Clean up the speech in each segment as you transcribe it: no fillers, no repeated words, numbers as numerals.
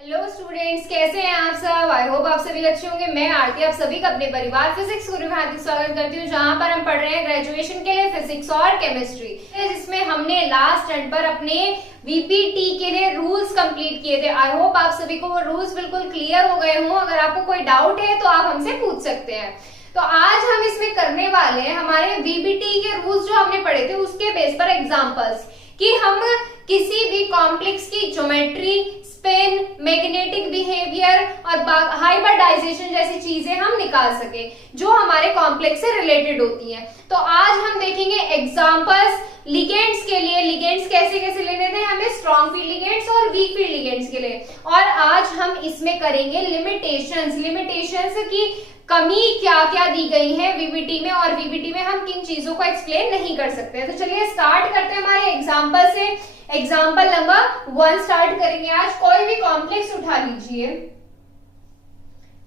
Hello students, कैसे हैं आप सब। आई होप आप सभी अच्छे होंगे। मैं आरती आप सभी का अपने परिवार फिजिक्स गुरु में हार्दिक स्वागत करती हूँ, जहां पर हम पढ़ रहे हैं ग्रेजुएशन के लिए फिजिक्स और केमिस्ट्री, जिसमें हमने लास्ट टर्न पर अपने वीपीटी के लिए रूल्स कंप्लीट किए थे। आई होप आप सभी को वो रूल्स बिल्कुल क्लियर हो गए हों। अगर आपको कोई डाउट है तो आप हमसे पूछ सकते हैं। तो आज हम इसमें करने वाले हैं हमारे वीबीटी के रूल्स जो हमने पढ़े थे उसके बेस पर एग्जांपल्स, कि हम किसी भी कॉम्प्लेक्स की ज्योमेट्री, स्पिन, मैग्नेटिक बिहेवियर और हाइब्रिडाइजेशन जैसी चीजें हम निकाल सके जो हमारे कॉम्प्लेक्स से रिलेटेड होती हैं। तो आज हम देखेंगे एग्जांपल्स लिगेंड्स के लिए। लिगेंड्स कैसे कैसे लेने थे हमें, स्ट्रॉन्ग फील्ड लिगेंड्स और वीक फील्ड लिगेंड्स के लिए। और आज हम इसमें करेंगे लिमिटेशंस की कमी क्या क्या दी गई है वीबीटी में, और वीबीटी में हम किन चीजों को एक्सप्लेन नहीं कर सकते। तो चलिए स्टार्ट करते हैं हमारे एग्जांपल से। एग्जांपल नंबर 1 स्टार्ट करेंगे। आज कोई भी कॉम्प्लेक्स उठा लीजिए,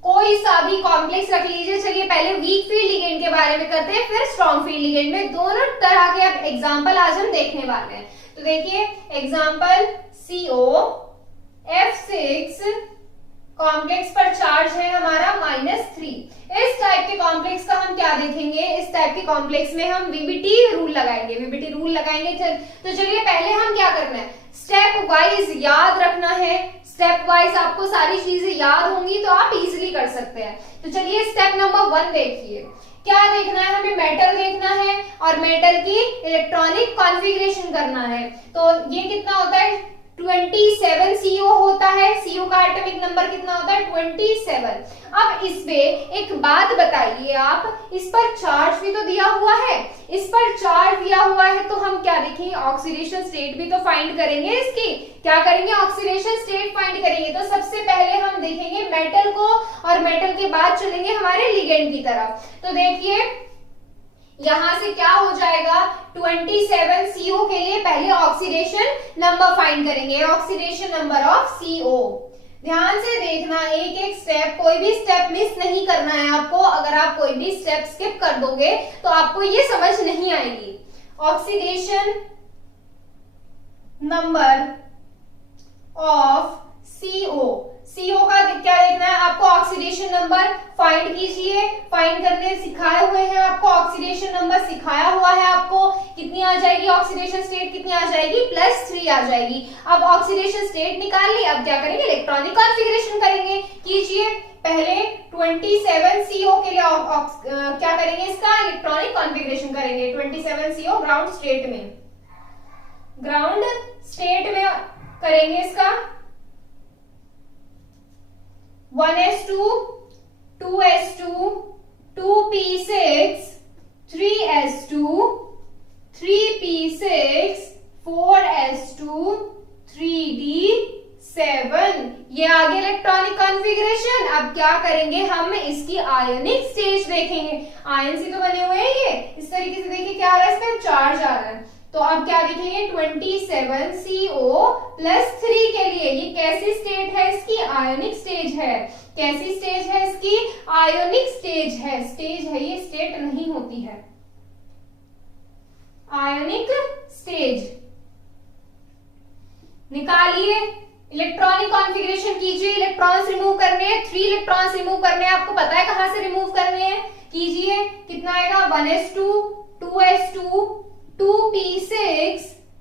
कोई सा भी कॉम्प्लेक्स रख लीजिए। चलिए पहले वीक फील्ड लिगेंड के बारे में करते हैं, फिर स्ट्रॉन्ग फील्ड लिगेंड में। दोनों तरह के अब एग्जांपल आज हम देखने वाले हैं। तो देखिए एग्जांपल COF6 कॉम्प्लेक्स पर चार्ज है हमारा -3। इस टाइप के कॉम्प्लेक्स का हम क्या देखेंगे, इस टाइप के कॉम्प्लेक्स में हम वीबीटी रूल लगाएंगे। तो चलिए पहले हम क्या करना है, स्टेप वाइज याद रखना है। स्टेप वाइज आपको सारी चीजें याद होंगी तो आप इजीली कर सकते हैं। तो चलिए स्टेप नंबर 1 देखिए। क्या देखना है हमें, मेटल देखना है और मेटल की इलेक्ट्रॉनिक कॉन्फ़िगरेशन करना है। तो ये कितना होता है, 27 CO होता है। CO का एटॉमिक नंबर कितना होता है, 27। अब इसमें एक बात बताइए आप, इस पर चार्ज भी तो दिया हुआ है। इस पर चार्ज दिया हुआ है तो हम क्या देखेंगे, ऑक्सीडेशन स्टेट भी तो फाइंड करेंगे। इसकी क्या करेंगे, ऑक्सीडेशन स्टेट फाइंड करेंगे। तो सबसे पहले हम देखेंगे मेटल को और मेटल के बाद चलेंगे हमारे लिगेंड की तरफ। तो देखिए यहां से क्या हो जाएगा, 27 CO के लिए पहले ऑक्सीडेशन नंबर फाइंड करेंगे, ऑक्सीडेशन नंबर ऑफ CO। ध्यान से देखना, एक एक स्टेप, कोई भी स्टेप मिस नहीं करना है आपको। अगर आप कोई भी स्टेप स्किप कर दोगे तो आपको ये समझ नहीं आएगी। ऑक्सीडेशन नंबर ऑफ CO का क्या देखना है आपको, ऑक्सीडेशन नंबर फाइंड कीजिए। फाइंड करने सिखाए हुए हैं आपको, ऑक्सीडेशन नंबर सिखाया हुआ है आपको। कितनी आ जाएगी ऑक्सीडेशन स्टेट, कितनी आ जाएगी, +3 आ जाएगी। अब ऑक्सीडेशन स्टेट निकाल ली, अब क्या करेंगे, इलेक्ट्रॉनिक कॉन्फ़िगरेशन करेंगे। कीजिए पहले 27 CO के लिए क्या करेंगे, इसका इलेक्ट्रॉनिक कॉन्फ़िगरेशन करेंगे। 27 CO ग्राउंड स्टेट में करेंगे इसका 1s2 2s2 2p6 3s2 3p6 4s2 3d7। ये आगे इलेक्ट्रॉनिक कॉन्फ़िगरेशन। अब क्या करेंगे, हम इसकी आयनिक स्टेज देखेंगे। आयन से तो बने हुए हैं ये। इस तरीके से देखिए क्या आ रहा है, इसमें चार्ज आ रहा है। तो अब क्या देखेंगे, 27 CO +3 के लिए ये कैसी स्टेट है, इसकी आयोनिक स्टेज है। कैसी स्टेज है इसकी, आयोनिक स्टेज है। स्टेज है ये, स्टेट नहीं होती है, आयोनिक स्टेज। निकालिए, इलेक्ट्रॉनिक कॉन्फ़िगरेशन कीजिए। इलेक्ट्रॉन्स रिमूव करने हैं, 3 इलेक्ट्रॉन्स रिमूव करने हैं। आपको पता है कहां से रिमूव करने हैं, कीजिए। कितना आएगा, 1s2 2s2 2p6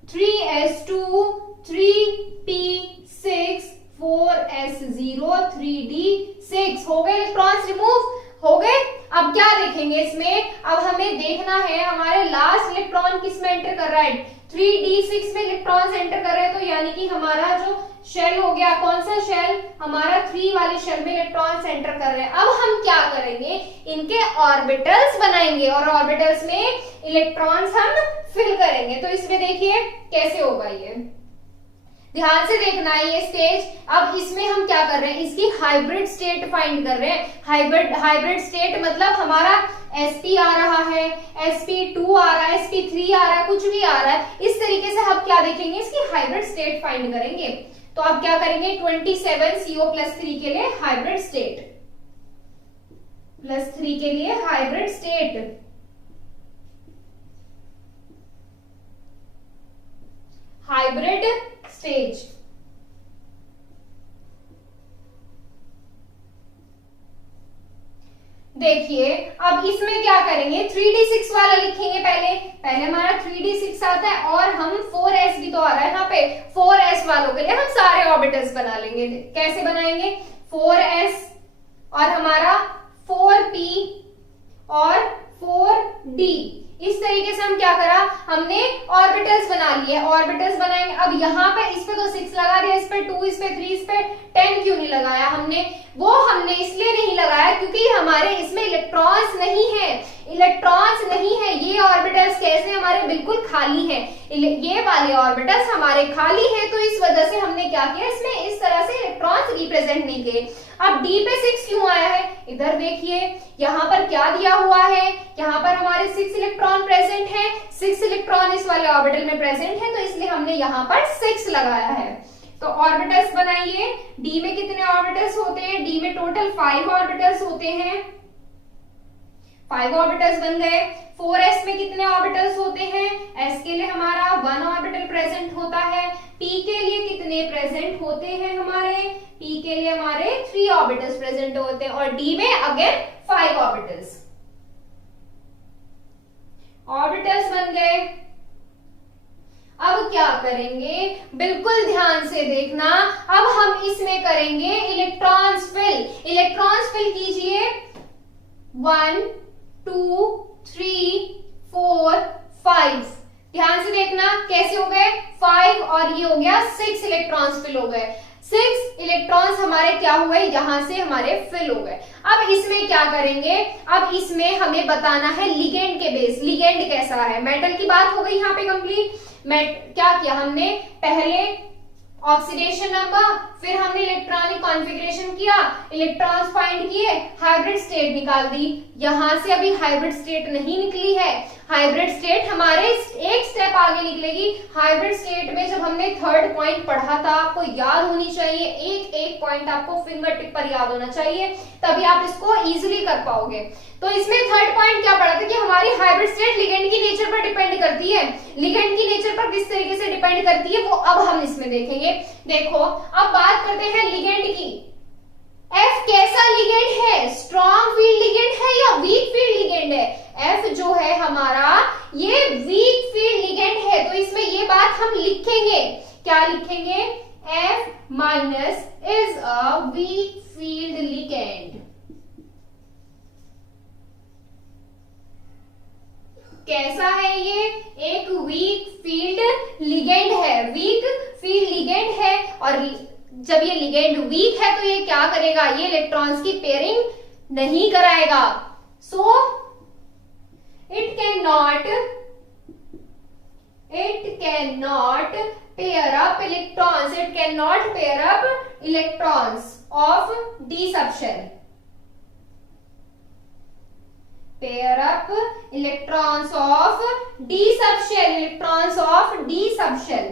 3s2 3p6 4s0 3d6। हो गए इलेक्ट्रॉन्स रिमूव, हो गए। अब क्या देखेंगे इसमें, अब हमें देखना है हमारे लास्ट इलेक्ट्रॉन किस में एंटर कर रहा है, 3d6 में इलेक्ट्रॉन्स एंटर कर रहे हैं। तो यानी कि हमारा जो शेल हो गया, कौन सा शेल, हमारा 3 वाले शेल में इलेक्ट्रॉन्स एंटर कर रहे हैं। अब हम क्या करेंगे, इनके ऑर्बिटल्स बनाएंगे और ऑर्बिटल्स में इलेक्ट्रॉन्स हम फिल करेंगे। तो इसमें देखिए कैसे होगा ये, ध्यान से देखना है ये स्टेज। अब इसमें हम क्या कर रहे हैं, इसकी हाइब्रिड स्टेट फाइंड कर रहे हैं। हाइब्रिड स्टेट मतलब हमारा sp आ रहा है, sp2 आ रहा है, sp3 आ रहा है, कुछ भी आ रहा है। इस तरीके से हम क्या देखेंगे, इसकी हाइब्रिड स्टेट फाइंड करेंगे। तो अब क्या करेंगे, 27 CO +3 के लिए हाइब्रिड स्टेट, +3 के लिए हाइब्रिड स्टेट। हाइब्रिड स्टेज देखिए अब इसमें क्या करेंगे, 3d6 वाला लिखेंगे। पहले हमारा 3d6 आता है और हम 4s भी तो आ रहा है यहाँ पे, 4s वालों के लिए हम सारे ऑर्बिटल्स बना लेंगे। कैसे बनाएंगे, 4s और हमारा 4p और 4d, इस तरीके से हम क्या करा, हमने ऑर्बिटल्स बना लिए। ऑर्बिटल्स बनाएंगे। अब यहाँ पे इस पे तो 6 लगा दिया, इस पे 2, इस पे 3, इस पे 10 क्यों नहीं लगाया हमने, वो हमने इसलिए नहीं लगाया क्योंकि हमारे इसमें इलेक्ट्रॉन्स नहीं है। इलेक्ट्रॉन्स नहीं है, ये ऑर्बिटल्स कैसे हमारे बिल्कुल खाली हैं, ये वाले ऑर्बिटल्स हमारे खाली हैं, तो इस वजह से हमने क्या किया, इसमें इस तरह से इलेक्ट्रॉन्स रिप्रेजेंट नहीं किए। अब डी पे 6 क्यों आया है, इधर देखिए यहाँ पर क्या दिया हुआ है, यहाँ पर हमारे 6 इलेक्ट्रॉन प्रेजेंट है, 6 इलेक्ट्रॉन इस वाले ऑर्बिटल में प्रेजेंट है, तो इसलिए हमने यहाँ पर 6 लगाया है। तो ऑर्बिटल्स बनाइए। डी में कितने ऑर्बिटल्स होते हैं, डी में टोटल 5 ऑर्बिटल्स होते हैं, 5 ऑर्बिटल्स बन गए। 4s में कितने ऑर्बिटल्स होते हैं, s के लिए हमारा 1 ऑर्बिटल प्रेजेंट होता है। p के लिए कितने प्रेजेंट होते हैं हमारे, p के लिए हमारे 3 ऑर्बिटल्स प्रेजेंट होते हैं, और d में अगेन 5 ऑर्बिटल्स। ऑर्बिटल्स बन गए। अब क्या करेंगे, बिल्कुल ध्यान से देखना, अब हम इसमें करेंगे इलेक्ट्रॉन्स फिल। इलेक्ट्रॉन्स फिल कीजिए, 1 2 3 4 5। ध्यान से देखना कैसे हो गए, 5 और ये हो गया 6 इलेक्ट्रॉन्स फिल हो गए। 6 इलेक्ट्रॉन्स हमारे क्या हुए, यहां से हमारे फिल हो गए। अब इसमें क्या करेंगे, अब इसमें हमें बताना है लिगेंड के बेस, लिगेंड कैसा है। मेटल की बात हो गई यहाँ पे कंप्लीट। क्या किया हमने, पहले ऑक्सीडेशन नंबर, फिर हमने इलेक्ट्रॉनिक कॉन्फ़िगरेशन किया, इलेक्ट्रॉन्स फाइंड किए, हाइब्रिड स्टेट निकाल दी। यहां से अभी हाइब्रिड स्टेट नहीं निकली है, हाइब्रिड स्टेट हमारे एक स्टेप आगे निकलेगी। हाइब्रिड स्टेट में जब हमने थर्ड पॉइंट पढ़ा था, आपको याद होनी चाहिए, एक एक पॉइंट आपको फिंगर टिप पर याद होना चाहिए, तभी आप इसको इजीली कर पाओगे। तो इसमें थर्ड पॉइंट क्या पढ़ा था कि हमारी हाइब्रिड स्टेट लिगेंड की नेचर पर डिपेंड करती है। लिगेंड की नेचर पर किस तरीके से डिपेंड करती है वो अब हम इसमें देखेंगे। देखो अब बात करते हैं लिगेंड की। F कैसा लिगेंड है, स्ट्रॉन्ग फील्ड लिगेंड है या वीक फील्ड लिगेंड है। F जो है हमारा ये वीक फील्ड लिगेंड है, तो इसमें ये बात हम लिखेंगे, क्या लिखेंगे, F minus is a weak field ligand. कैसा है ये, एक वीक फील्ड लिगेंड है, वीक फील्ड लिगेंड है। और जब ये लिगेंड वीक है तो ये क्या करेगा, ये इलेक्ट्रॉन्स की पेयरिंग नहीं कराएगा। So it can not pair up electrons, it can not pair up electrons of D subshell, pair up electrons of d subshell, electrons of d subshell।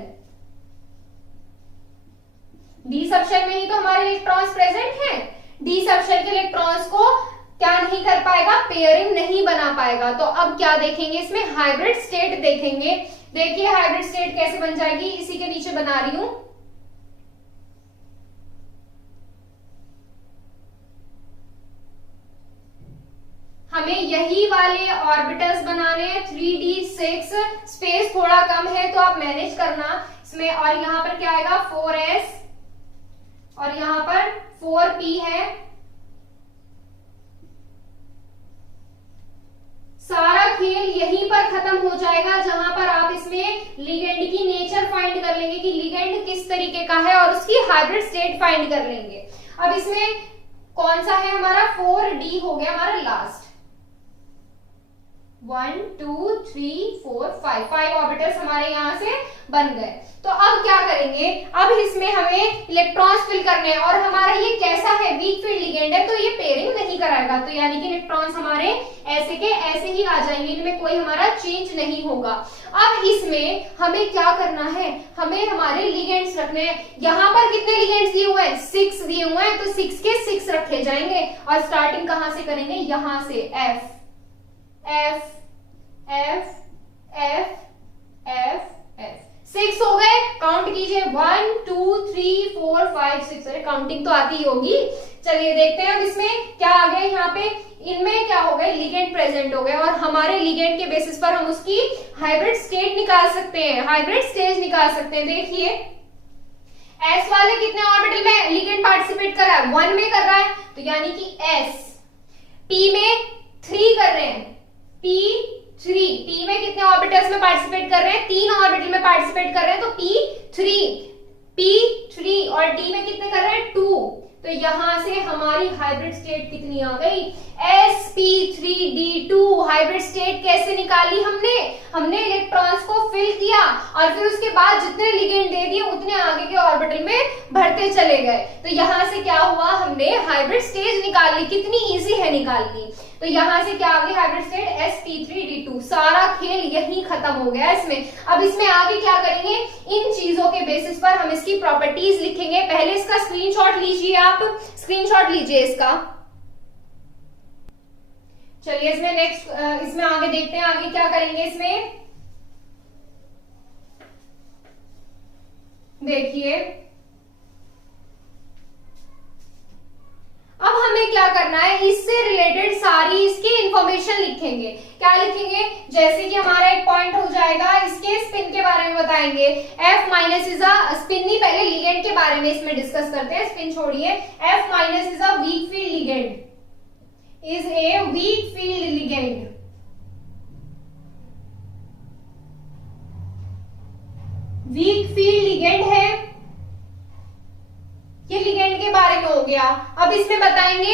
d subshell में ही तो हमारे इलेक्ट्रॉन्स प्रेजेंट हैं। d subshell के electrons को क्या नहीं कर पाएगा, पेयरिंग नहीं बना पाएगा। तो अब क्या देखेंगे, इसमें हाइब्रिड स्टेट देखेंगे। देखिए हाइब्रिड स्टेट कैसे बन जाएगी, इसी के नीचे बना रही हूं। हमें यही वाले ऑर्बिटल्स बनाने हैं, 3d6। स्पेस थोड़ा कम है तो आप मैनेज करना इसमें। और यहाँ पर क्या आएगा, 4s और यहाँ पर 4p है। सारा खेल यहीं पर खत्म हो जाएगा, जहां पर आप इसमें लिगेंड की नेचर फाइंड कर लेंगे कि लिगेंड किस तरीके का है और उसकी हाइब्रिड स्टेट फाइंड कर लेंगे। अब इसमें कौन सा है हमारा, 4d हो गया हमारा लास्ट। 1 2 3 4 5 ऑर्बिटल्स हमारे यहां से बन गए। तो अब क्या करेंगे, अब इसमें हमें इलेक्ट्रॉन्स फिल करने हैं और हमारा ये कैसा है, वीक फील्ड लिगेंड है, तो ये पेयरिंग नहीं कराएगा। तो यानी कि इलेक्ट्रॉन्स हमारे ऐसे के ऐसे ही आ जाएंगे, इनमें कोई हमारा चेंज नहीं होगा। अब इसमें हमें क्या करना है, हमें हमारे लिगेंड्स रखने हैं। यहाँ पर कितने लिगेंड्स दिए हुए हैं, 6 दिए हुए हैं, तो 6 के 6 रखे जाएंगे। और स्टार्टिंग कहां से करेंगे, यहां से F F F F F F 6 हो गए, काउंट कीजिए 1 2 3 4 5 6, अरे काउंटिंग तो आती ही होगी। चलिए देखते हैं अब इसमें क्या आ गया। यहाँ पे इनमें क्या हो गए, लिगेंड प्रेजेंट हो गए और हमारे लिगेंड के बेसिस पर हम उसकी हाइब्रिड स्टेट निकाल सकते हैं, हाइब्रिड स्टेज निकाल सकते हैं। देखिए एस वाले कितने ऑर्बिटल में लिगेंड पार्टिसिपेट कर रहा है, 1 में कर रहा है, तो यानी कि एस। पी में 3 कर रहे हैं, पी में कितने ऑर्बिटल्स में पार्टिसिपेट कर रहे हैं, 3 ऑर्बिटल में पार्टिसिपेट कर रहे हैं, तो P3 और डी में कितने कर रहे हैं, 2। तो यहां से हमारी हाइब्रिड स्टेट कितनी आ गई, sp3d2। हाइब्रिड स्टेट कैसे निकाली हमने इलेक्ट्रॉन्स को फिल किया और फिर उसके बाद जितने लिगेंड दे दिए उतने आगे के ऑर्बिटल में भरते चले गए। तो यहां से क्या हुआ, हमने हाइब्रिड स्टेज निकाल ली। कितनी इजी है निकालनी। तो यहां से क्या आ गई हाइब्रिड स्टेट sp3d2। सारा खेल यहीं खत्म हो गया इसमें। अब इसमें आगे क्या करेंगे, इन चीजों के बेसिस पर हम इसकी प्रॉपर्टीज लिखेंगे। पहले इसका स्क्रीनशॉट लीजिए, आप स्क्रीनशॉट लीजिए इसका। चलिए इसमें नेक्स्ट, इसमें आगे देखते हैं आगे क्या करेंगे। इसमें देखिए अब हमें क्या करना है, इससे रिलेटेड सारी इसकी इंफॉर्मेशन लिखेंगे। क्या लिखेंगे, जैसे कि हमारा एक पॉइंट हो जाएगा, इसके स्पिन के बारे में बताएंगे। F minus is a spin, नहीं पहले लिगेंड के बारे में इसमें डिस्कस करते हैं, स्पिन छोड़िए। F minus is a weak field ligand, is a weak field ligand. Weak field ligand है, ये लिगेंड के बारे में हो गया। अब इसमें बताएंगे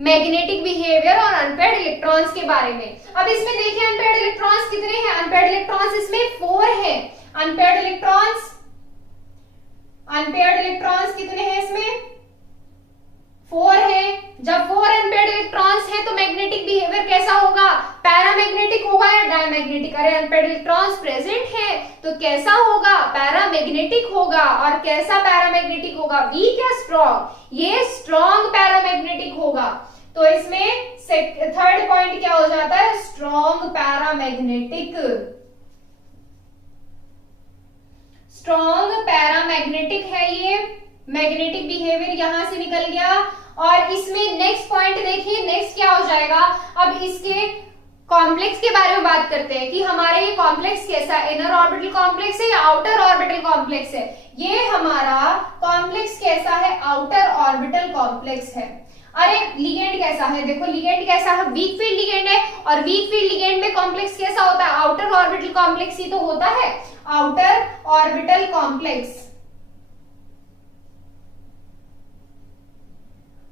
मैग्नेटिक बिहेवियर और अनपेयर्ड इलेक्ट्रॉन्स के बारे में। अब इसमें देखिए अनपेयर्ड इलेक्ट्रॉन्स कितने हैं, अनपेयर्ड इलेक्ट्रॉन्स इसमें 4 हैं। अनपेयर्ड इलेक्ट्रॉन्स कितने हैं इसमें, 4 है। जब 4 अनपेयर्ड इलेक्ट्रॉन्स हैं तो मैग्नेटिक बिहेवियर कैसा होगा, पैरामैग्नेटिक होगा या डायमैग्नेटिक। अरे अनपेयर्ड इलेक्ट्रॉन्स प्रेजेंट है तो कैसा होगा, पैरामैग्नेटिक होगा। और कैसा पैरामैग्नेटिक होगा, वीक या स्ट्रॉन्ग, ये स्ट्रॉन्ग पैरामैग्नेटिक होगा। तो इसमें थर्ड पॉइंट क्या हो जाता है, स्ट्रॉन्ग पैरामैग्नेटिक। स्ट्रॉन्ग पैरामैग्नेटिक है ये, मैग्नेटिक बिहेवियर यहां से निकल गया। और इसमें नेक्स्ट पॉइंट देखिए, नेक्स्ट क्या हो जाएगा। अब इसके कॉम्प्लेक्स के बारे में बात करते हैं कि हमारे ये कॉम्प्लेक्स कैसा है, इनर ऑर्बिटल कॉम्प्लेक्स है या आउटर ऑर्बिटल कॉम्प्लेक्स है। ये हमारा कॉम्प्लेक्स कैसा है, आउटर ऑर्बिटल कॉम्प्लेक्स है। अरे लिगेंड कैसा है, देखो लिगेंड कैसा है, वीक फील्ड लिगेंड है। और वीक फील्ड लिगेंड में कॉम्प्लेक्स कैसा होता है, आउटर ऑर्बिटल कॉम्प्लेक्स ही तो होता है, outer orbital complex.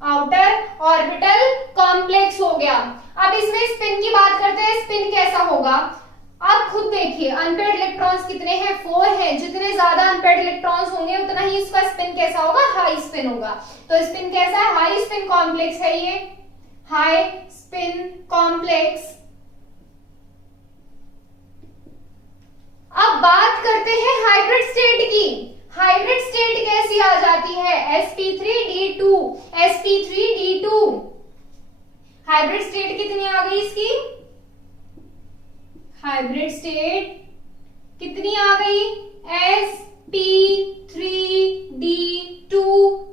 Outer orbital complex हो गया। अब इसमें स्पिन की बात करते हैं, स्पिन कैसा होगा। अब खुद देखिए अनपेयर्ड इलेक्ट्रॉन्स कितने हैं, 4 हैं। जितने ज्यादा अनपेयर्ड इलेक्ट्रॉन्स होंगे उतना ही इसका स्पिन कैसा होगा, हाई स्पिन होगा। तो स्पिन कैसा है, हाई स्पिन कॉम्प्लेक्स है ये, हाई स्पिन कॉम्प्लेक्स। अब बात करते हैं हाइब्रिड स्टेट की। हाइब्रिड स्टेट कैसी आ जाती है, sp3d2, sp3d2। हाइब्रिड स्टेट कितनी आ गई इसकी, हाइब्रिड स्टेट कितनी आ गई, sp3d2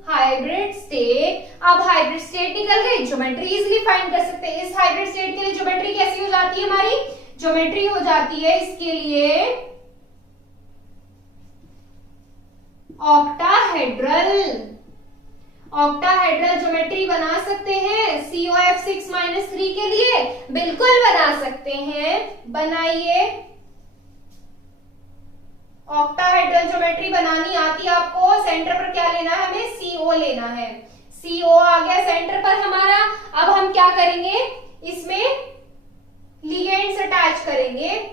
हाइब्रिड स्टेट। अब हाइब्रिड स्टेट निकल गई, ज्योमेट्री इजीली फाइंड कर सकते हैं। इस हाइब्रिड स्टेट के लिए ज्योमेट्री कैसी हो जाती है, हमारी ज्योमेट्री हो जाती है इसके लिए ऑक्टाहेड्रल। ऑक्टाहेड्रल ज्योमेट्री बना सकते हैं COF6-3 के लिए, बिल्कुल बना सकते हैं, बनाइए। ऑक्टाहेड्रल ज्योमेट्री बनानी आती है आपको। सेंटर पर क्या लेना है, हमें CO लेना है। CO आ गया सेंटर पर हमारा। अब हम क्या करेंगे, इसमें लिगेंड्स अटैच करेंगे।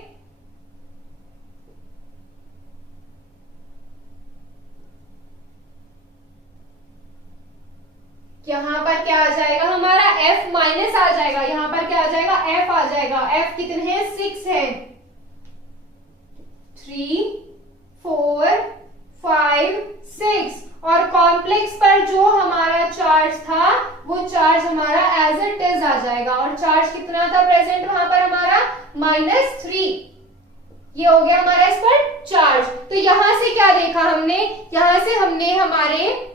यहां पर क्या आ जाएगा हमारा, F माइनस आ जाएगा। यहां पर क्या आ जाएगा, F आ जाएगा। F कितने हैं, 6 है। 3 4 5 6। और कॉम्प्लेक्स पर जो हमारा चार्ज था वो चार्ज हमारा एज इट इज आ जाएगा। और चार्ज कितना था प्रेजेंट वहां पर हमारा, -3। ये हो गया हमारा इस पर चार्ज। तो यहां से क्या देखा हमने, यहां से हमने हमारे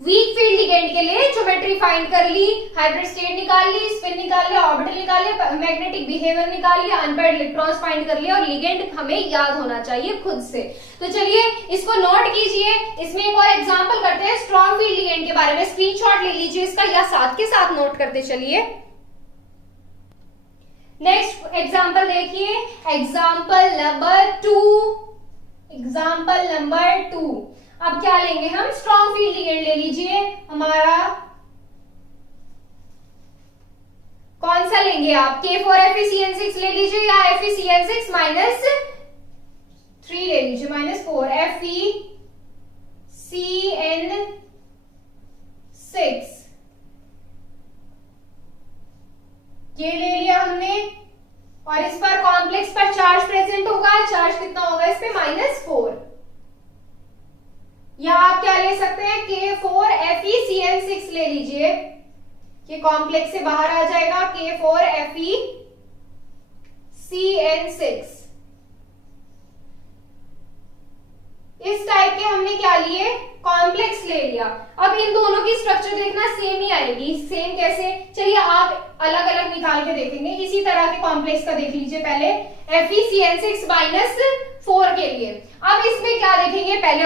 वीक फील्ड लिगेंड के लिए ज्योमेट्री फाइंड कर ली, हाइब्रिड स्टेट निकाल ली, स्पिन निकाल लिया, ऑर्बिटल निकाल लिया, मैग्नेटिक बिहेवियर निकाल लिया, अनपेयर्ड इलेक्ट्रॉन्स फाइंड कर लिया, और लिगेंड हमें याद होना चाहिए खुद से। तो चलिए इसको नोट कीजिए। इसमें एक और एग्जांपल करते हैं स्ट्रॉन्ग फील्ड लिगेंड के बारे में। स्क्रीनशॉट ले लीजिए इसका या साथ के साथ नोट करते चलिए। नेक्स्ट एग्जाम्पल देखिए, एग्जाम्पल नंबर 2। अब क्या लेंगे हम, स्ट्रॉन्ग फील्ड लिगेंड ले लीजिए। हमारा कौन सा लेंगे आप, K4FeCN6 ले लीजिए या FeCN6 -3 ले लीजिए, -4 FeCN6 ये ले लिया हमने। और इस पर कॉम्प्लेक्स पर चार्ज प्रेजेंट होगा, चार्ज कितना होगा इस पे, -4। या आप क्या ले सकते हैं, K4FeCN6 ले लीजिए, ये कॉम्प्लेक्स से बाहर आ जाएगा, K4FeCN6। इस टाइप के हमने क्या लिए, कॉम्प्लेक्स ले लिया। अब इन दोनों की स्ट्रक्चर देखना सेम ही आएगी। सेम कैसे, चलिए आप अलग अलग निकाल के देखेंगे। इसी तरह के कॉम्प्लेक्स का देख लीजिए पहले, FeCN6 -4 के लिए। अब इसमें क्या देखेंगे, पहले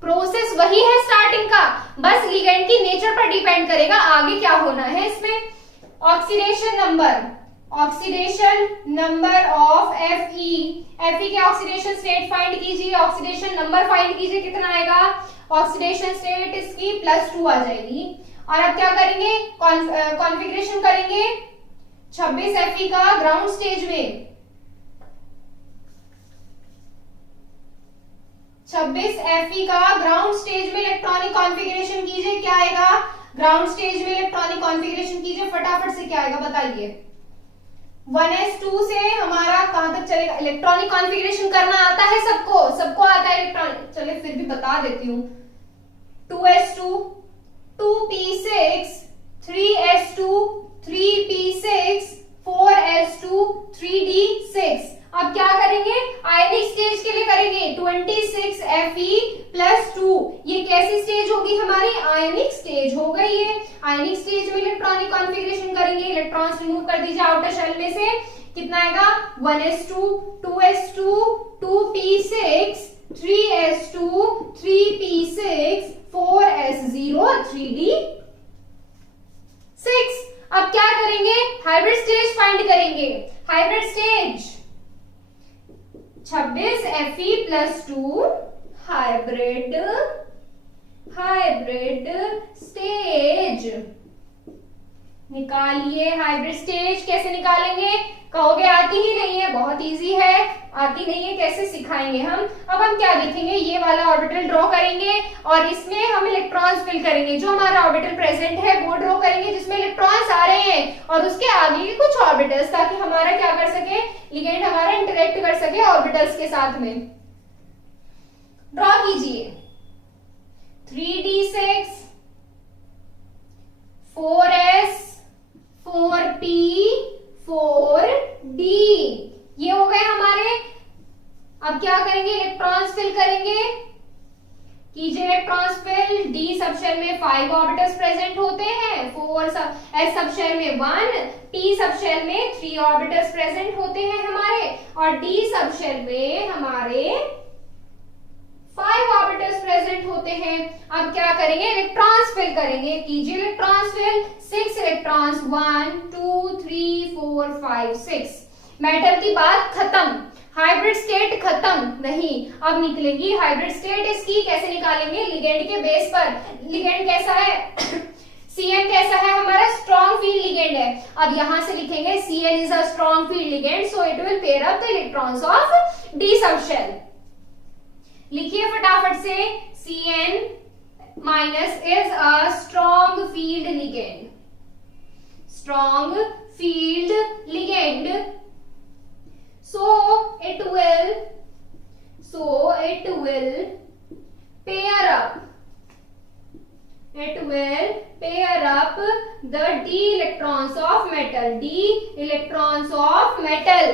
प्रोसेस वही है स्टार्टिंग का, बस लिगेंड की नेचर पर डिपेंड करेगा आगे क्या होना है इसमें। ऑक्सीडेशन नंबर ऑफ Fe के ऑक्सीडेशन स्टेट फाइंड कीजिए, ऑक्सीडेशन नंबर फाइंड कीजिए, कितना आएगा, ऑक्सीडेशन स्टेट इसकी +2 आ जाएगी। और अब क्या करेंगे, कॉन्फ़िगरेशन करेंगे 26 Fe का ग्राउंड स्टेज में, 26 Fe का ग्राउंड स्टेज में इलेक्ट्रॉनिक कॉन्फ़िगरेशन कीजिए। क्या आएगा, ग्राउंड स्टेज में इलेक्ट्रॉनिक कॉन्फ़िगरेशन कीजिए, फटाफट से क्या आएगा बताइए। 1s2 से हमारा कहां तक चलेगा, इलेक्ट्रॉनिक कॉन्फ़िगरेशन करना आता है सबको आता है इलेक्ट्रॉनिक, चलिए फिर भी बता देती हूँ। 2s2 2p6 3s2 3p6 4s2 3d6। अब क्या करेंगे, आयनिक स्टेज के लिए करेंगे 26 Fe+2। ये कैसी स्टेज होगी हमारी, आयनिक स्टेज हो गई है। आयनिक स्टेज में इलेक्ट्रॉनिक कॉन्फ़िगरेशन करेंगे, इलेक्ट्रॉन्स रिमूव कर दीजिए आउटर शेल में से, कितना आएगा 1s2 2s2 2p6 3s2 3p6 4s0 3d6। अब क्या करेंगे, हाइब्रिड स्टेज फाइंड करेंगे। Hybrid stage 26 Fe+2 hybrid stage निकालिए। हाइब्रिड स्टेज कैसे निकालेंगे, कहोगे आती ही नहीं है, बहुत इजी है, आती नहीं है, कैसे सिखाएंगे हम। अब हम क्या देखेंगे, ये वाला ऑर्बिटल ड्रॉ करेंगे और इसमें हम इलेक्ट्रॉन्स फिल करेंगे। जो हमारा ऑर्बिटल प्रेजेंट है वो ड्रॉ करेंगे जिसमें इलेक्ट्रॉन्स आ रहे हैं, और उसके आगे के कुछ ऑर्बिटल्स, ताकि हमारा क्या कर सके, लिगेंड हमारा इंटरेक्ट कर सके ऑर्बिटल्स के साथ में। ड्रॉ कीजिए 3d6 4s 4p 4d, ये हो गए हमारे। अब क्या करेंगे, इलेक्ट्रॉन्स फिल करेंगे, कीजिए इलेक्ट्रॉन्स फिल। d सबशेल में 5 ऑर्बिटल्स प्रेजेंट होते हैं, s सबशेल में 1, p सबशेल में 3 ऑर्बिटल्स प्रेजेंट होते हैं हमारे, और d सबशेल में हमारे 5 ऑर्बिटल्स प्रेजेंट होते हैं। अब क्या करेंगे, इलेक्ट्रॉन्स फिल करेंगे, कीजिए इलेक्ट्रॉन्स फिल। 6 इलेक्ट्रॉन्स 1 2 3 4 5 6। मेटल की बात खत्म, हाइब्रिड स्टेट खत्म नहीं। अब निकलेगी हाइब्रिड स्टेट इसकी, कैसे निकालेंगे, लिगेंड के बेस पर। लिगेंड कैसा है Cn कैसा है हमारा, स्ट्रॉन्ग फील्ड लिगेंड है। अब यहां से लिखेंगे Cn is a strong field ligand, so it will pair up the electrons of d subshell. लिखिए फटाफट से, Cn minus is a strong field ligand, strong field ligand, so it will pair up the d electrons of metal,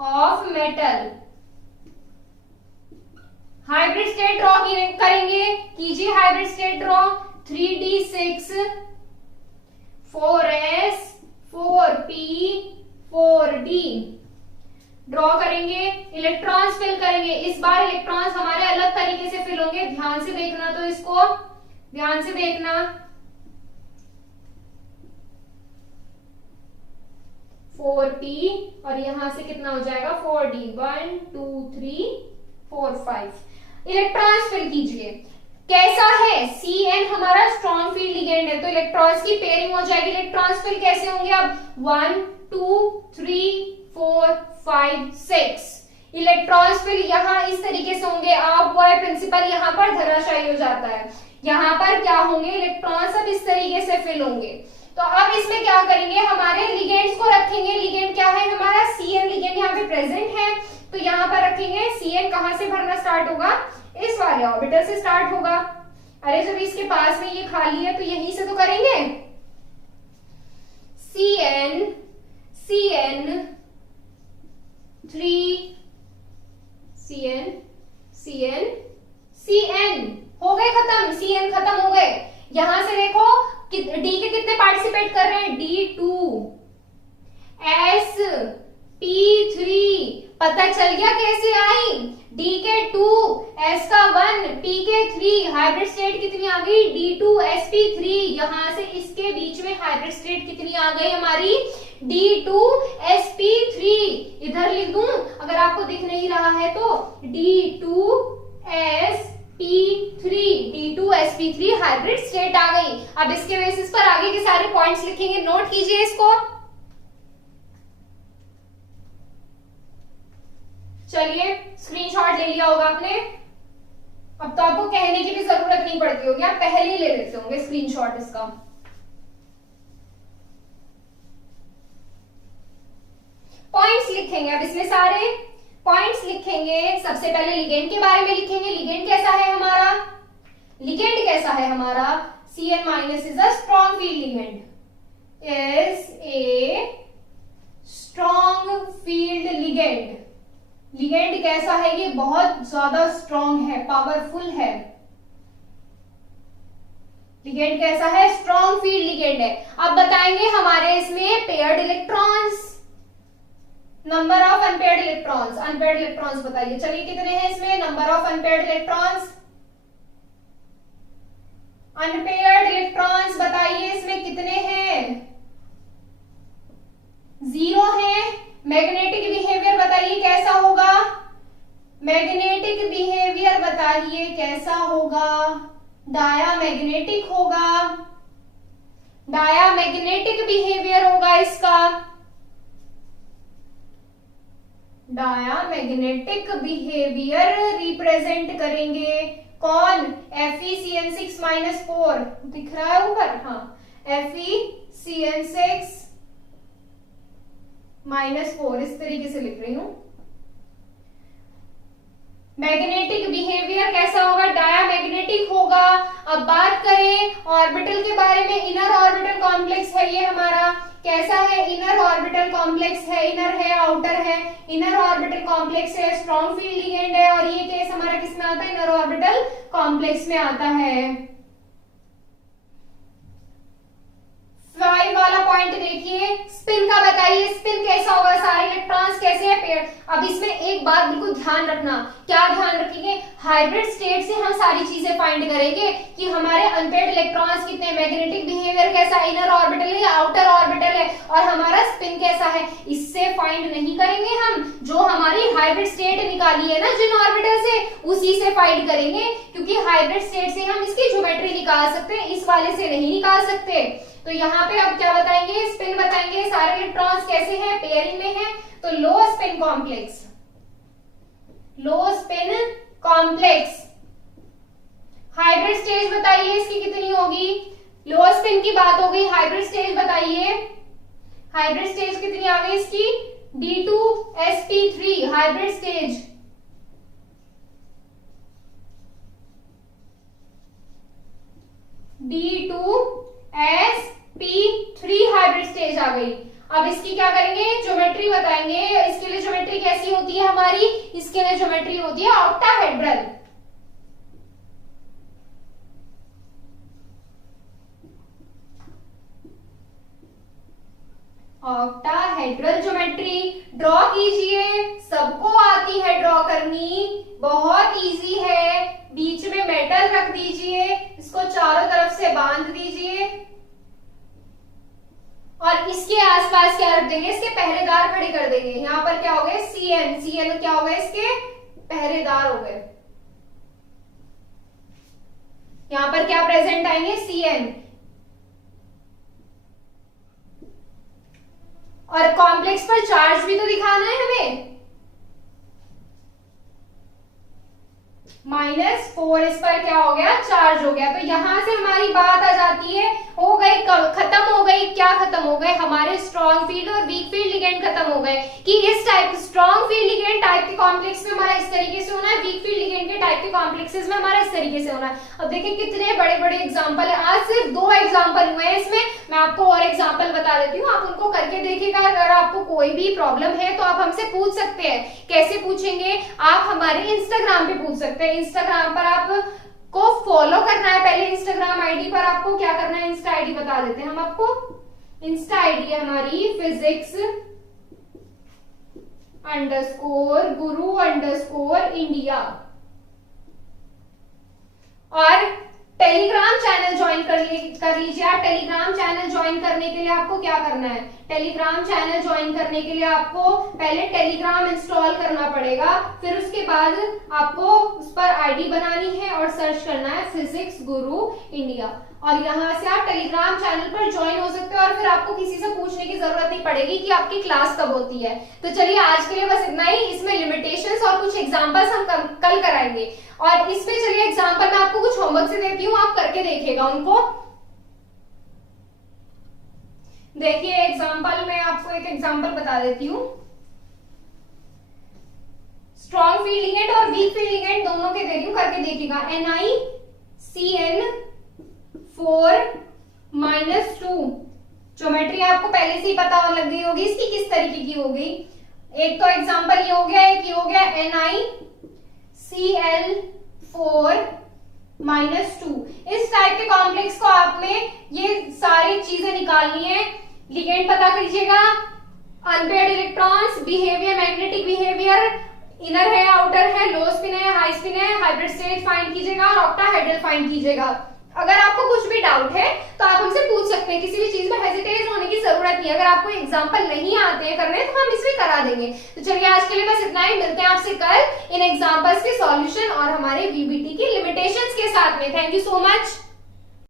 of metal. Hybrid state draw करेंगे, कीजिए hybrid state draw. 3d6 4s 4p 4d draw करेंगे। Electrons fill करेंगे। इस बार electrons हमारे अलग तरीके से fill होंगे, ध्यान से देखना, तो इसको ध्यान से देखना। 4p और यहां से कितना हो जाएगा 4d। 1 2 3 4 5 इलेक्ट्रॉन्स फिल कीजिए। कैसा है Cn हमारा स्ट्रॉन्ग फील्ड लिगेंड है, तो इलेक्ट्रॉन्स की पेयरिंग हो जाएगी। इलेक्ट्रॉन्स फिल कैसे होंगे अब 1 2 3 4 5 6 इलेक्ट्रॉन्स फिल यहाँ इस तरीके से होंगे। आप वो प्रिंसिपल यहाँ पर धराशायी हो जाता है। यहाँ पर क्या होंगे इलेक्ट्रॉन्स अब इस तरीके से फिल होंगे। तो अब इसमें क्या करेंगे, हमारे लिगेंड्स को रखेंगे। लिगेंड क्या है हमारा Cn लिगेंड यहाँ पे प्रेजेंट है, तो यहाँ पर रखेंगे। Cn कहां से भरना स्टार्ट होगा, इस वाले ऑर्बिटल से स्टार्ट होगा। अरे जब इसके पास में ये खाली है तो यहीं से तो करेंगे। Cn Cn 3 Cn Cn Cn हो गए खत्म। Cn खत्म हो गए। यहां से देखो D के कितने पार्टिसिपेट कर रहे हैं, D2 S P3 पता चल गया कैसे आई। D के 2 S का 1 P के 3 हाइब्रिड स्टेट कितनी आ गई D2 sp3। यहां से इसके बीच में हाइब्रिड स्टेट कितनी आ गई हमारी D2 sp3। इधर लिख दूं अगर आपको दिख नहीं रहा है तो D2 sp3 D2 sp3 hybrid state आ गई। अब इसके बेसिस पर आगे के सारे पॉइंट्स लिखेंगे, नोट कीजिए इसको। चलिए स्क्रीनशॉट ले लिया होगा आपने। अब तो आपको कहने की भी जरूरत नहीं पड़ती होगी, आप पहले ही ले लेते होंगे स्क्रीनशॉट इसका। पॉइंट्स लिखेंगे, अब इसमें सारे पॉइंट्स लिखेंगे। सबसे पहले लिगेंड के बारे में लिखेंगे। लिगेंड कैसा है हमारा, लिगेंड कैसा है हमारा Cn minus is a strong field ligand, is a strong field ligand. Ligand कैसा है, ये बहुत ज्यादा स्ट्रॉन्ग है, पावरफुल है। लिगेंड कैसा है, स्ट्रॉन्ग फील्ड लिगेंड है। अब बताएंगे हमारे इसमें paired electrons, number of unpaired electrons. Unpaired electrons बताइए, चलिए कितने हैं इसमें, number of unpaired electrons. Unpaired electrons बताइए इसमें कितने हैं, 0 है। मैग्नेटिक बिहेवियर बताइए कैसा होगा, मैग्नेटिक बिहेवियर बताइए कैसा होगा, डायामैग्नेटिक होगा, डायामैग्नेटिक बिहेवियर होगा इसका, डायामैग्नेटिक बिहेवियर रिप्रेजेंट करेंगे कौन, FeCN6-4 दिख रहा है ऊपर, हाँ FeCN6-4 इस तरीके से लिख रही हूं। मैग्नेटिक बिहेवियर कैसा होगा, डायामैग्नेटिक होगा। अब बात करें ऑर्बिटल के बारे में, इनर ऑर्बिटल कॉम्प्लेक्स है ये हमारा, कैसा है, इनर ऑर्बिटल कॉम्प्लेक्स है, इनर है आउटर है, इनर ऑर्बिटल कॉम्प्लेक्स है, स्ट्रॉन्ग फील्ड लिगेंड है। और ये केस हमारा किस में आता है, इनर ऑर्बिटल कॉम्प्लेक्स में आता है। 5 वाला पॉइंट देखिए, स्पिन का बताइए, स्पिन कैसा होगा, सारे इलेक्ट्रॉन्स कैसे है पेयर। अब इसमें एक बात बिल्कुल ध्यान रखना, क्या ध्यान रखेंगे, हाइब्रिड स्टेट से हम सारी चीजें फाइंड करेंगे कि हमारे अनपेयर्ड इलेक्ट्रॉन्स कितने, मैग्नेटिक बिहेवियर कैसा, इनर ऑर्बिटल है या आउटर ऑर्बिटल है, और हमारा स्पिन कैसा है। इससे फाइंड नहीं करेंगे हम, जो हमारी हाइब्रिड स्टेट निकाली है ना जिन ऑर्बिटल से, उसी से फाइंड करेंगे, क्योंकि हाइब्रिड स्टेट से हम इसकी ज्योमेट्री निकाल सकते हैं, इस वाले से नहीं निकाल सकते। तो यहाँ पे अब क्या बताएंगे, स्पिन बताएंगे, सारे इलेक्ट्रॉन्स कैसे हैं, पेयरिंग में हैं। तो लो स्पिन कॉम्प्लेक्स, लो स्पिन कॉम्प्लेक्स। हाइब्रिड स्टेज बताइए इसकी कितनी होगी, लो स्पिन की बात हो गई, हाइब्रिड स्टेज बताइए, हाइब्रिड स्टेज कितनी आ गई इसकी, D2 sp3 hybrid stage. D2 sp3 hybrid stage आ गई। अब इसकी क्या करेंगे, ज्योमेट्री बताएंगे। इसके लिए ज्योमेट्री कैसी होती है हमारी, इसके लिए ज्योमेट्री होती है ऑक्टाहेड्रल। ऑक्टाहेड्रल ज्योमेट्री ड्रॉ कीजिए, सबको आती है ड्रॉ करनी, बहुत इजी है। बीच में मेटल रख दीजिए, इसको चारों तरफ से बांध दीजिए और इसके आसपास क्या रख देंगे, इसके पहरेदार खड़े कर देंगे। यहां पर क्या हो गए, सीएन, सीएन क्या हो गए, इसके पहरेदार हो गए। यहां पर क्या प्रेजेंट आएंगे, सीएन। और कॉम्प्लेक्स पर चार्ज भी तो दिखाना है हमें। -4 इस पर क्या हो गया, चार्ज हो गया। तो यहां से हमारी बात आ जाती है, हो गई, खत्म हो गई, क्या खत्म हो गए, हमारे स्ट्रॉन्ग फील्ड और वीक फील्ड लिगेंड खत्म हो गए। कि इस type strong field ligand type के कॉम्प्लेक्स में हमारा इस तरीके से होना है, वीक फील्ड लिगेंड के टाइप के कॉम्प्लेक्सेस में हमारा इस तरीके से होना है। अब देखिए कितने बड़े बड़े एग्जाम्पल है, आज सिर्फ 2 एग्जाम्पल हुए हैं इसमें। मैं आपको और एग्जाम्पल बता देती हूँ, आप उनको करके देखिएगा। अगर आपको कोई भी प्रॉब्लम है तो आप हमसे पूछ सकते हैं। कैसे पूछेंगे, आप हमारे इंस्टाग्राम पे पूछ सकते हैं। इंस्टाग्राम पर आप को फॉलो करना है, पहले इंस्टाग्राम आईडी पर आपको क्या करना है, इंस्टा आईडी बता देते हैं हम आपको। इंस्टा आईडी है हमारी physics_guru_India। और टेलीग्राम चैनल ज्वाइन कर लीजिए आप। टेलीग्राम चैनल ज्वाइन करने के लिए आपको क्या करना है, टेलीग्राम चैनल ज्वाइन करने के लिए आपको पहले टेलीग्राम इंस्टॉल करना पड़ेगा, फिर उसके बाद आपको उस पर आईडी बनानी है और सर्च करना है फिजिक्स गुरु इंडिया। और यहाँ से आप टेलीग्राम चैनल पर ज्वाइन हो सकते हो और फिर आपको किसी से पूछने की जरूरत नहीं पड़ेगी कि आपकी क्लास कब होती है। तो चलिए आज के लिए बस इतना ही। इसमें लिमिटेशंस और कुछ एग्जांपल्स हम कल कराएंगे। और इसमें चलिए एग्जांपल मैं आपको कुछ होमवर्क से देती हूँ, आप करके देखिएगा उनको। देखिए एग्जांपल में आपको एक एग्जांपल बता देती हूँ। स्ट्रॉन्ग फील्ड लिगेंड और वीक फील्ड लिगेंड दोनों के दे रही हूँ, करके देखिएगा। NiCN4-2 ज्योमेट्री आपको पहले से ही पता लग गई होगी इसकी किस तरीके की होगी। एक तो एग्जांपल ये हो गया, एक ये हो गया NiCl4-2। इस टाइप के कॉम्प्लेक्स को आपने ये सारी चीजें निकालनी है। लिगेंड पता कीजिएगा, unpaired electrons, behaviour, magnetic behaviour, inner है, आउटर है, लो स्पिन है, हाई स्पिन है, हाइब्रिड स्टेट फाइंड कीजिएगा और ऑक्टाहेड्रल फाइंड कीजिएगा। अगर आपको कुछ भी डाउट है तो आप हमसे पूछ सकते हैं, किसी भी चीज में हेजिटेट होने की जरूरत नहीं है। अगर आपको एग्जांपल नहीं आते हैं करने तो हम इसमें करा देंगे। तो चलिए आज के लिए बस इतना ही, मिलते हैं आपसे कल इन एग्जांपल्स के सॉल्यूशन और हमारे वीबीटी की लिमिटेशंस के साथ में। Thank you so much.